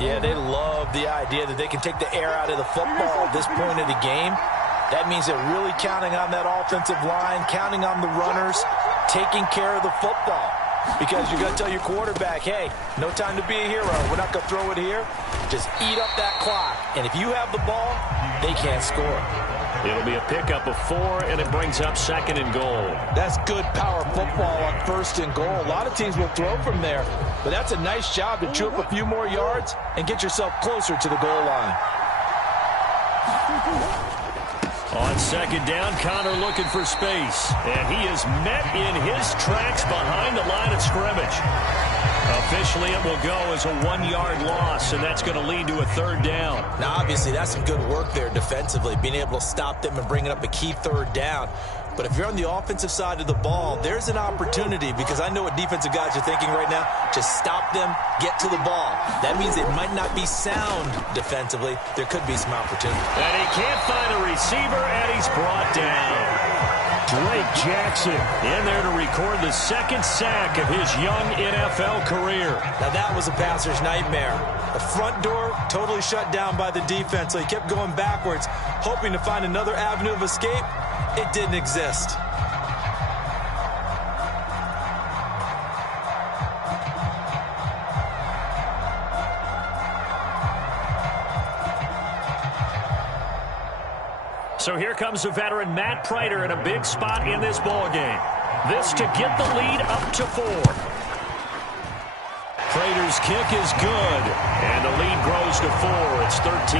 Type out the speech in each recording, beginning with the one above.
Yeah, they love the idea that they can take the air out of the football at this point of the game. That means they're really counting on that offensive line, counting on the runners, taking care of the football. Because you're going to tell your quarterback, hey, no time to be a hero. We're not going to throw it here. Just eat up that clock. And if you have the ball, they can't score. It'll be a pickup of 4, and it brings up 2nd and goal. That's good power football on 1st and goal. A lot of teams will throw from there, but that's a nice job to chew up a few more yards and get yourself closer to the goal line. On 2nd down, Connor looking for space, and he is met in his tracks behind the line of scrimmage. Officially, it will go as a 1-yard loss, and that's going to lead to a 3rd down. Now, obviously, that's some good work there defensively, being able to stop them and bringing up a key 3rd down. But if you're on the offensive side of the ball, there's an opportunity, because I know what defensive guys are thinking right now. Just stop them, get to the ball. That means it might not be sound defensively. There could be some opportunity. And he can't find a receiver, and he's brought down. Drake Jackson in there to record the 2nd sack of his young NFL career. Now that was a passer's nightmare. The front door totally shut down by the defense, so he kept going backwards, hoping to find another avenue of escape. It didn't exist. So here comes the veteran Matt Prater in a big spot in this ballgame. This to get the lead up to 4. Prater's kick is good, and the lead grows to 4. It's 13-9.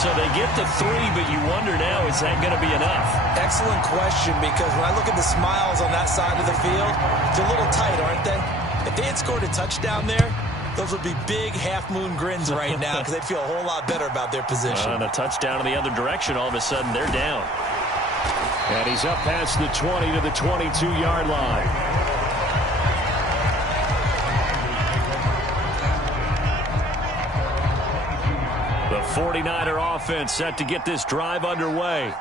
So they get to 3, but you wonder now, is that going to be enough? Excellent question, because when I look at the smiles on that side of the field, they're a little tight, aren't they? If they had scored a touchdown there, those would be big half-moon grins right now, because they'd feel a whole lot better about their position. And a touchdown in the other direction, all of a sudden they're down. And he's up past the 20 to the 22-yard line. The 49er offense set to get this drive underway.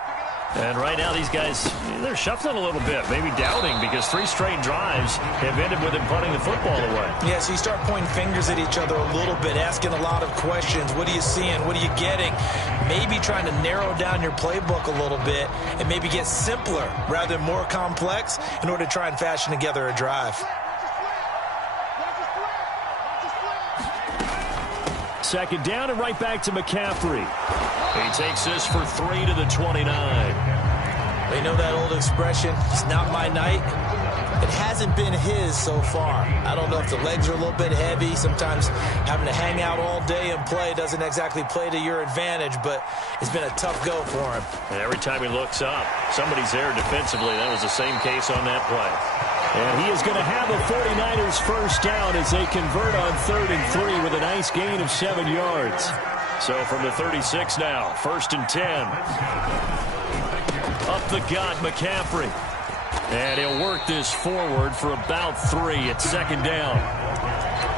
And right now these guys, they're shuffling a little bit, maybe doubting, because 3 straight drives have ended with him punting the football away. Yeah, so you start pointing fingers at each other a little bit, asking a lot of questions. What are you seeing? What are you getting? Maybe trying to narrow down your playbook a little bit and maybe get simpler rather than more complex in order to try and fashion together a drive. 2nd down and right back to McCaffrey. He takes this for 3 to the 29. They know that old expression, it's not my night. It hasn't been his so far. I don't know if the legs are a little bit heavy. Sometimes having to hang out all day and play doesn't exactly play to your advantage, but it's been a tough go for him. And every time he looks up, somebody's there defensively. That was the same case on that play. And he is going to have the 49ers 1st down as they convert on 3rd and 3 with a nice gain of 7 yards. So from the 36 now, 1st and 10. Up the gut, McCaffrey. And he'll work this forward for about 3 at 2nd down.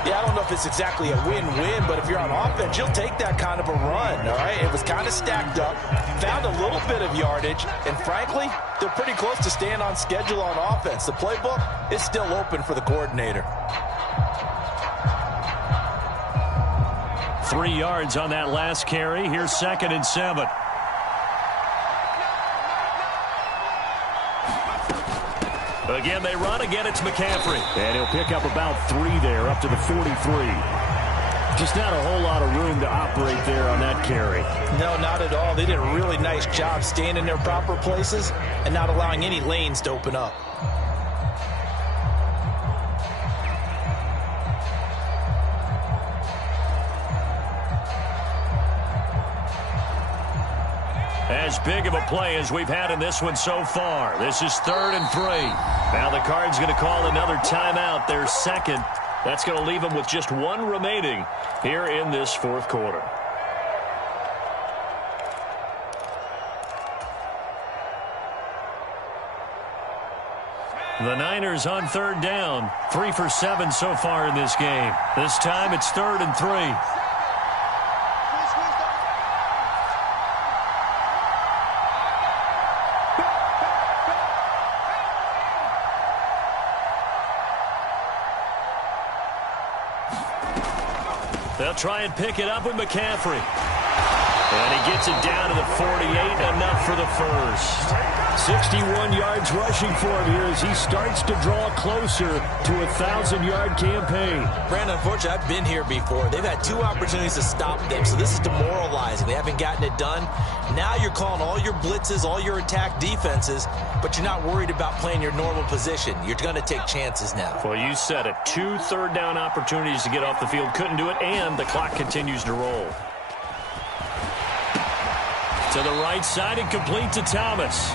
Yeah, I don't know if it's exactly a win-win, but if you're on offense, you'll take that kind of a run, all right? It was kind of stacked up, found a little bit of yardage, and frankly, they're pretty close to staying on schedule on offense. The playbook is still open for the coordinator. 3 yards on that last carry. Here's 2nd and 7. Again, they run. Again, it's McCaffrey. And he'll pick up about 3 there, up to the 43. Just not a whole lot of room to operate there on that carry. No, not at all. They did a really nice job staying in their proper places and not allowing any lanes to open up. As big of a play as we've had in this one so far. This is 3rd and 3. Now the Cards going to call another timeout, their 2nd. That's going to leave them with just 1 remaining here in this 4th quarter. The Niners on 3rd down. 3 for 7 so far in this game. This time it's 3rd and 3. They'll try and pick it up with McCaffrey. And he gets it down to the 48, enough for the first. 61 yards rushing for him here as he starts to draw closer to a 1,000-yard campaign. Brandon, unfortunately, I've been here before. They've had 2 opportunities to stop them, so this is demoralizing. They haven't gotten it done. Now you're calling all your blitzes, all your attack defenses, but you're not worried about playing your normal position. You're going to take chances now. Well, you said it. 2 third-down opportunities to get off the field. Couldn't do it, and the clock continues to roll. To the right side and complete to Thomas.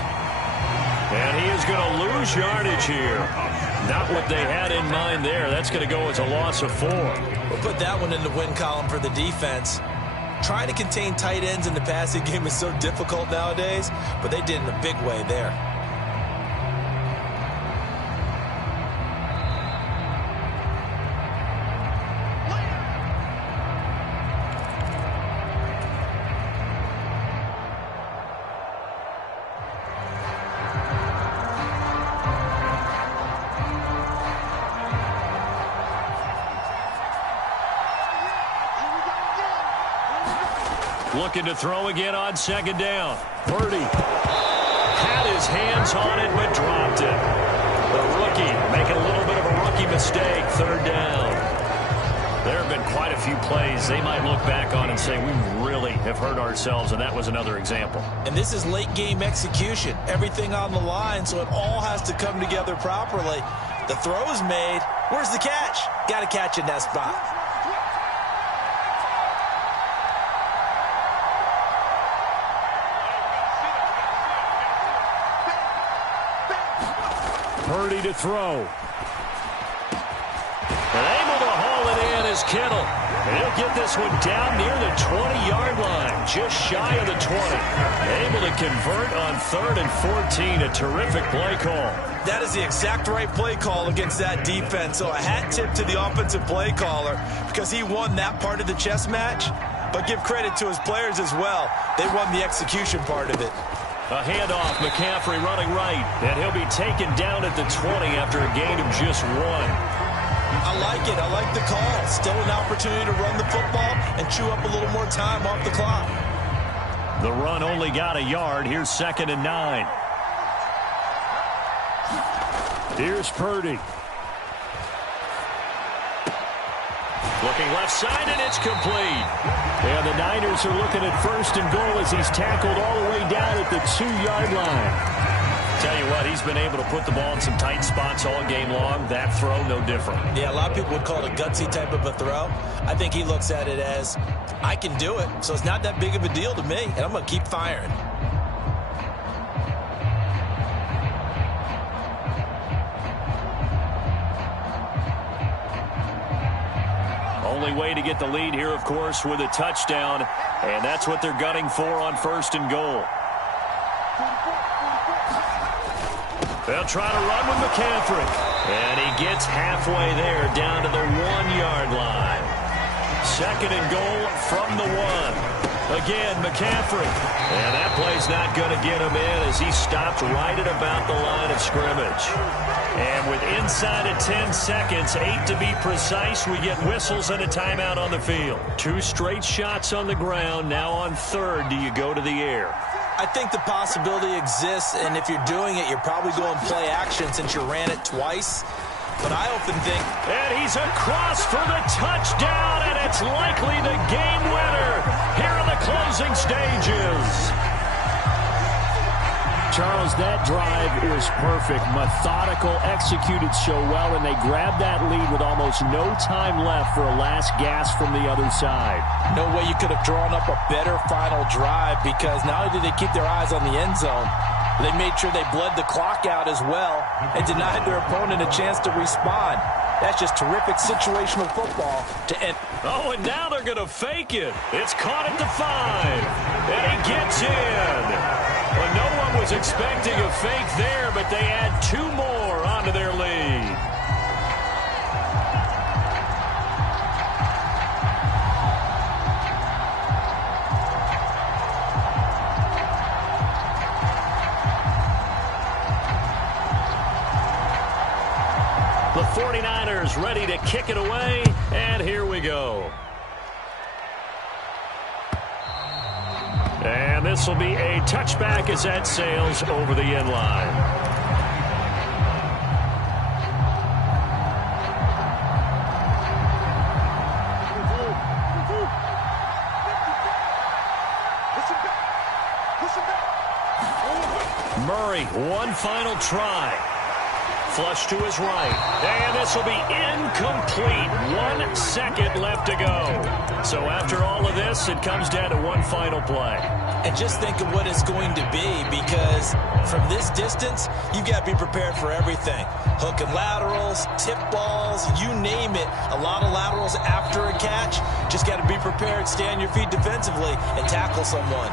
And he is going to lose yardage here. Not what they had in mind there. That's going to go as a loss of 4. We'll put that one in the win column for the defense. Trying to contain tight ends in the passing game is so difficult nowadays, but they did in a big way there. Looking to throw again on 2nd down. Purdy had his hands on it but dropped it. The rookie making a little bit of a rookie mistake. 3rd down. There have been quite a few plays they might look back on and say we really have hurt ourselves, and that was another example. And this is late game execution. Everything on the line, so it all has to come together properly. The throw is made. Where's the catch? Got to catch in that spot. Purdy to throw. And able to haul it in is Kittle. And he'll get this one down near the 20-yard line, just shy of the 20. Able to convert on 3rd and 14. A terrific play call. That is the exact right play call against that defense. So a hat tip to the offensive play caller because he won that part of the chess match. But give credit to his players as well. They won the execution part of it. A handoff, McCaffrey running right, and he'll be taken down at the 20 after a gain of just 1. I like it. I like the call. Still an opportunity to run the football and chew up a little more time off the clock. The run only got a yard. Here's 2nd and 9. Here's Purdy. Looking left side, and it's complete. And the Niners are looking at 1st and goal as he's tackled all the way down at the 2-yard line. Tell you what, he's been able to put the ball in some tight spots all game long. That throw, no different. Yeah, a lot of people would call it a gutsy type of a throw. I think he looks at it as, I can do it, so it's not that big of a deal to me, and I'm going to keep firing. Only way to get the lead here, of course, with a touchdown, and that's what they're gunning for on 1st and goal. They'll try to run with McCaffrey, and he gets halfway there down to the 1-yard line. 2nd and goal from the 1. Again, McCaffrey. And that play's not going to get him in as he stopped right at about the line of scrimmage. And with inside of 10 seconds, 8 to be precise, we get whistles and a timeout on the field. 2 straight shots on the ground. Now on 3rd, do you go to the air? I think the possibility exists, and if you're doing it, you're probably going play action since you ran it twice. But I often think... And he's across for the touchdown, and it's likely the game winner here in the closing stages. Charles, that drive was perfect. Methodical, executed so well, and they grabbed that lead with almost no time left for a last gasp from the other side. No way you could have drawn up a better final drive because not only did they keep their eyes on the end zone, they made sure they bled the clock out as well and denied their opponent a chance to respond. That's just terrific situational football to end. Oh, and now they're going to fake it. It's caught at the 5, and he gets in. Well, no one was expecting a fake there, but they add 2 more onto their lead. The 49ers ready to kick it away, and here we go. And this will be a touchback as that sails over the end line. Murray, one final try. Flush to his right. And this will be incomplete. 1 second left to go. So after all of this, it comes down to one final play. And just think of what it's going to be, because from this distance, you've got to be prepared for everything. Hook and laterals, tip balls, you name it. A lot of laterals after a catch. Just got to be prepared, stay on your feet defensively, and tackle someone.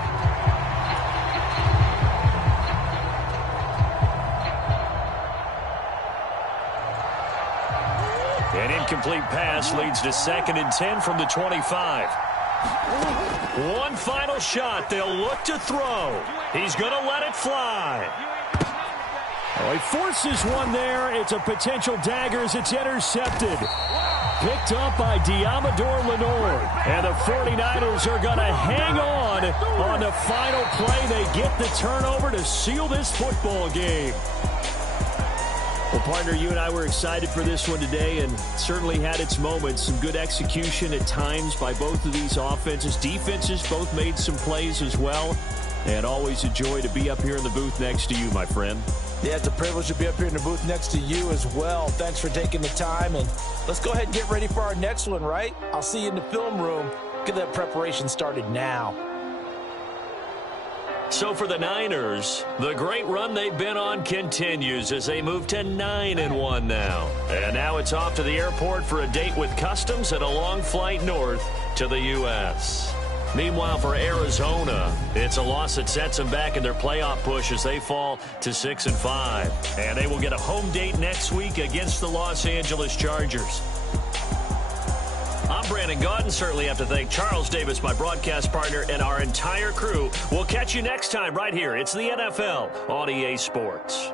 An incomplete pass leads to 2nd and 10 from the 25. One final shot. They'll look to throw. He's going to let it fly. Oh, he forces one there. It's a potential dagger as it's intercepted. Picked up by Diamador Lenore. And the 49ers are going to hang on the final play. They get the turnover to seal this football game. Well, partner, you and I were excited for this one today, and certainly had its moments. Some good execution at times by both of these offenses. Defenses both made some plays as well. And always a joy to be up here in the booth next to you, my friend. Yeah, it's a privilege to be up here in the booth next to you as well. Thanks for taking the time, and let's go ahead and get ready for our next one, right? I'll see you in the film room. Get that preparation started now. So for the Niners, the great run they've been on continues as they move to 9-1 now. And now it's off to the airport for a date with Customs and a long flight north to the U.S. Meanwhile, for Arizona, it's a loss that sets them back in their playoff push as they fall to 6-5. And they will get a home date next week against the Los Angeles Chargers. I'm Brandon Gaudin. Certainly have to thank Charles Davis, my broadcast partner, and our entire crew. We'll catch you next time right here. It's the NFL on EA Sports.